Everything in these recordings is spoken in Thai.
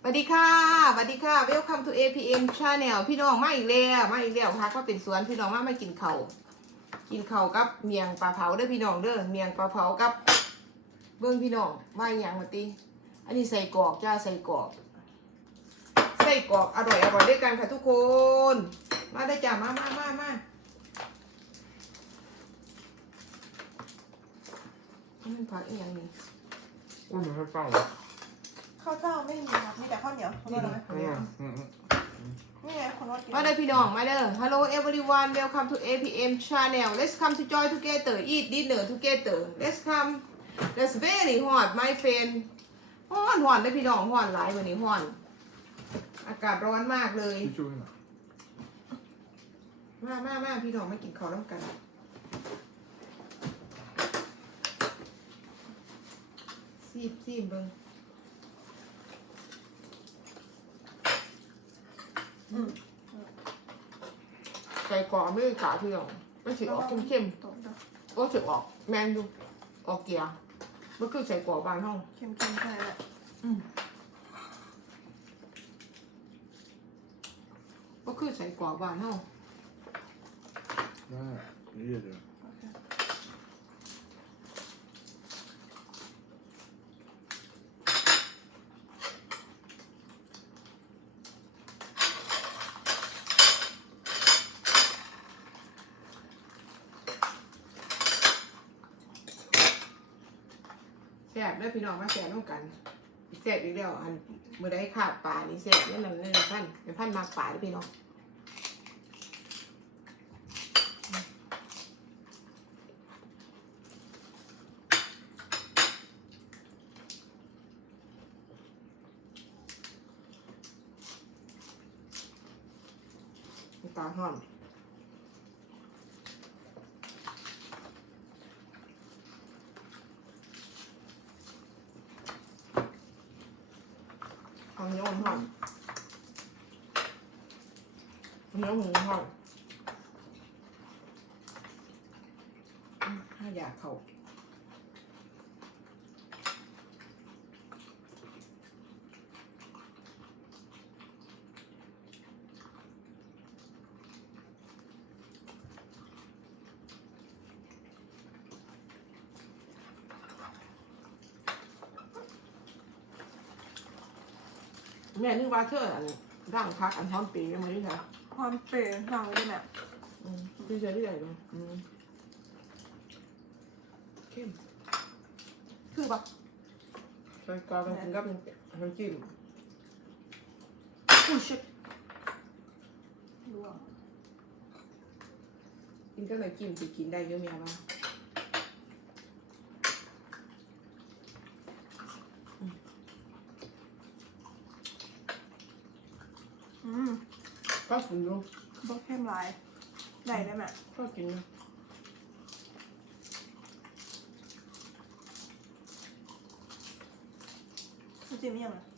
สวัสดีค่ะสวัสดีค่ะ Welcome to APM Channel พี่น้องมาอีกแล้วมาอีกแล้วค่ะก็เป็นสวนพี่น้องมามากินเขาวกินเข่ากับเมียงปลาเผาเด้อพี่น้องเด้อเมียงปลาเผากับ เบิ้งพี่น้องว่าอหย่างมาติอันนี้ใส่กรอกจ้าใส่กรอกใส่กรอกอร่อยอร่อยด้วยกันค่ะทุกคน มาได้จ้ามามามามาอันนั้นผักอีกอย่างนี้อุ้ ยมันไม่เป้าข้าวเจ้าไม่มีครับมีแต่ข้าวเหนียวคนนี่ละนะไหมอืมอืมนี่ไงคนละกินมาเลยพี่น้องมาเด้อ Hello everyone welcome to APM channel let's come to joy together eat dinner together let's come that's very hot my friend ฮ้อนฮ้อนเลยพี่น้องฮ้อนหลายวันนี้ฮ้อน อากาศร้อนมากเลยพี่ช่วยหน่อยมามามาพี่น้องมากินข้าวน้ำกัน ซีบซีบเบิ้งอืมใส่กรอกไม่ได้กาพี่น้องไม่สิออกเข้มตกเด้อๆก็สิออก แมนดูออกเกียร์มันคือใส่กรอกบางห้อง เค็มๆใช่แหละอืมก็คือใส่กรอกบางห้องได้นี่เดี๋ยวโอเค แซ่บได้อพี่น้องมาแซ่บน้ำกันแซ่บอีกแล้วอันมื่อได้ขาปลานี่แซ่บนี่นั่นนี่พันเป็นพันมาปลาเด้อพี่น้องตาห่อน เอาเนื้อหมเอาเนื้อหมูหอมอืมถ้าอยากเขา แม่นึกว่าเธออันร่างพักอันหอมปียังไม่ได้ค่ะความเปรี้ยวฟังไว้ด้วยแม่อืมพี่เจอที่ไหนดูอืมเข้มคือแบบใส่กากันกินกับน้ำจิ้มผู้ชิดรวมกินกับน้ำจิ้มสิกินได้เยอะแยะบ้าง อืม ก็กินดูบ่เข้มหลายได้ได้แม่ก็กินดูจริงๆยังไง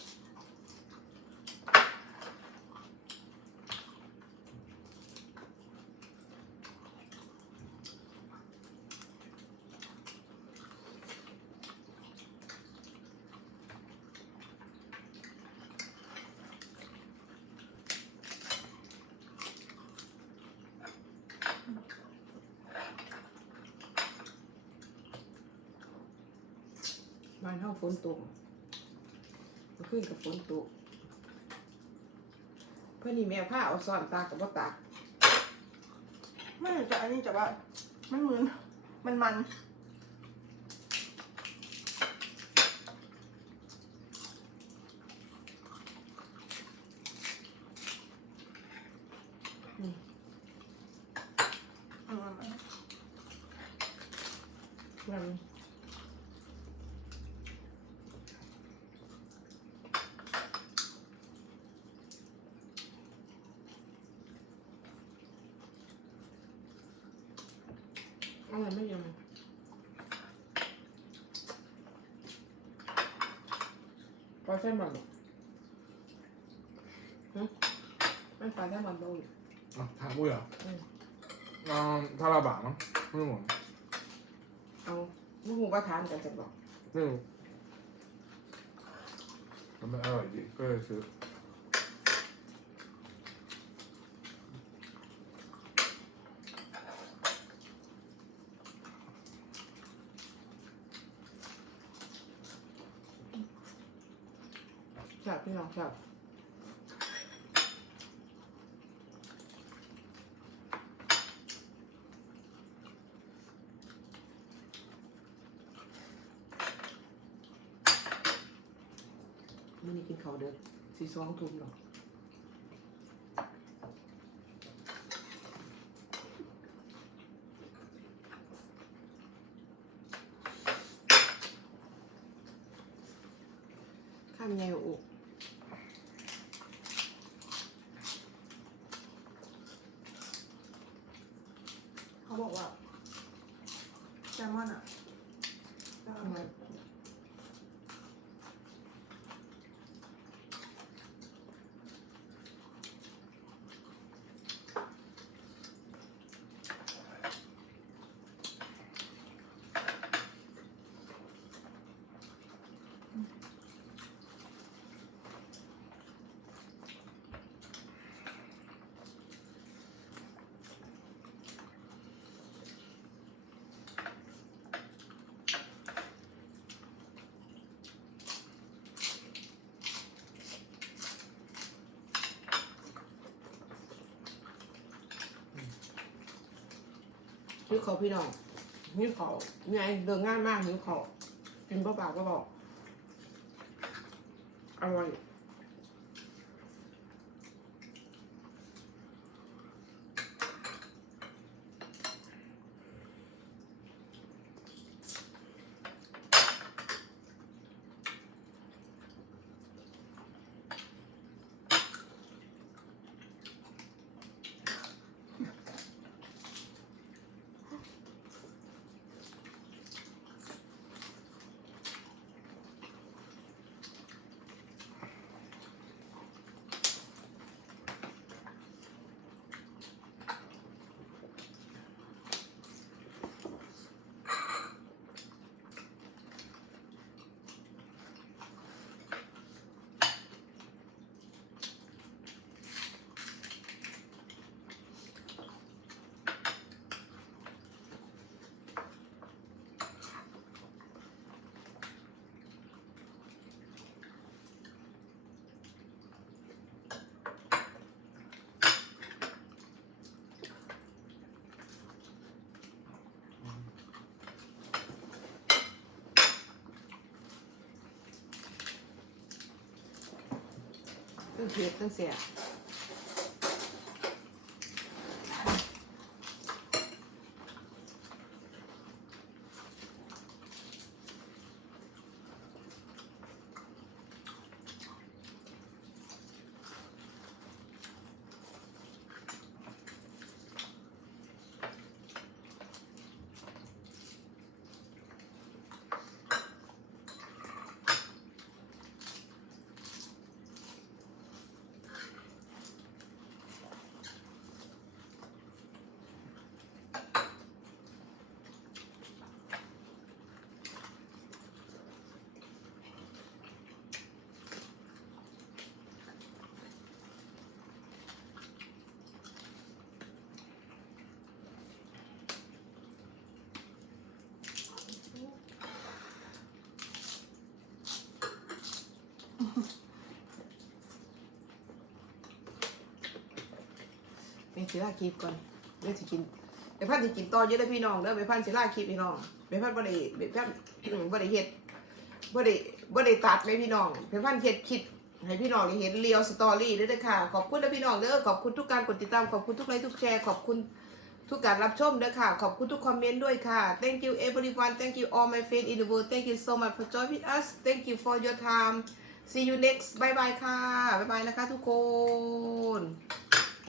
บ้านเท่าฝนตกมาขึ้นกับฝนตก เพื่อนนี่แม่ผ้าเอาซ่อนตากับว่าตากไม่จะอันนี้แต่ว่ามันเหมือนมันมันนี่ อืมมัน มัน อะไรไม่ยังปลาแซลมอนเหรอหึไม่ปลาแซลมอนโดนอะถามอุ้ยเหรออืมอ่าทาราบะมั้งไม่รู้หมดเอาลูกหมูกระทานกันจะบอกไม่รู้มันไม่อร่อย ดีก็เลยซื้อแซ่บพี่น้องแซ่บมื่อนี้กินข้าวเด้อสี่สองทุ่มหรอกข้ามยังอุเขาบอกว่าแซลมอนอะ นิ้วเขาพี่น้องนิ้วเขาวไงเดินง่ายมากนิ้วเขากินเปล่าๆก็บอกอร่อย ตั้งเสิลาคลิปก่อนเดี๋ยวสิกินไปพันสิกินต่อเยอะเลยพี่น้องเด้อไปพันสิลาคลิปพี่น้องไปพันบ่ได้ไปพันบ่ได้เฮ็ดบ่ได้บ่ได้ตัดไหมพี่น้องไปพันเฮ็ดคลิปให้พี่น้องเห็นเรียวสตอรี่เด้อเด้อค่ะขอบคุณนะพี่น้องเด้อขอบคุณทุกการกดติดตามขอบคุณทุกไลค์ทุกแชร์ขอบคุณทุกการรับชมเด้อค่ะ ขอบคุณทุกคอมเมนต์ด้วยค่ะ thank you everyone thank you all my friends in the world thank you so much for joining with us thank you for your time see you next bye bye ค่ะบ๊ายบายนะคะทุกคน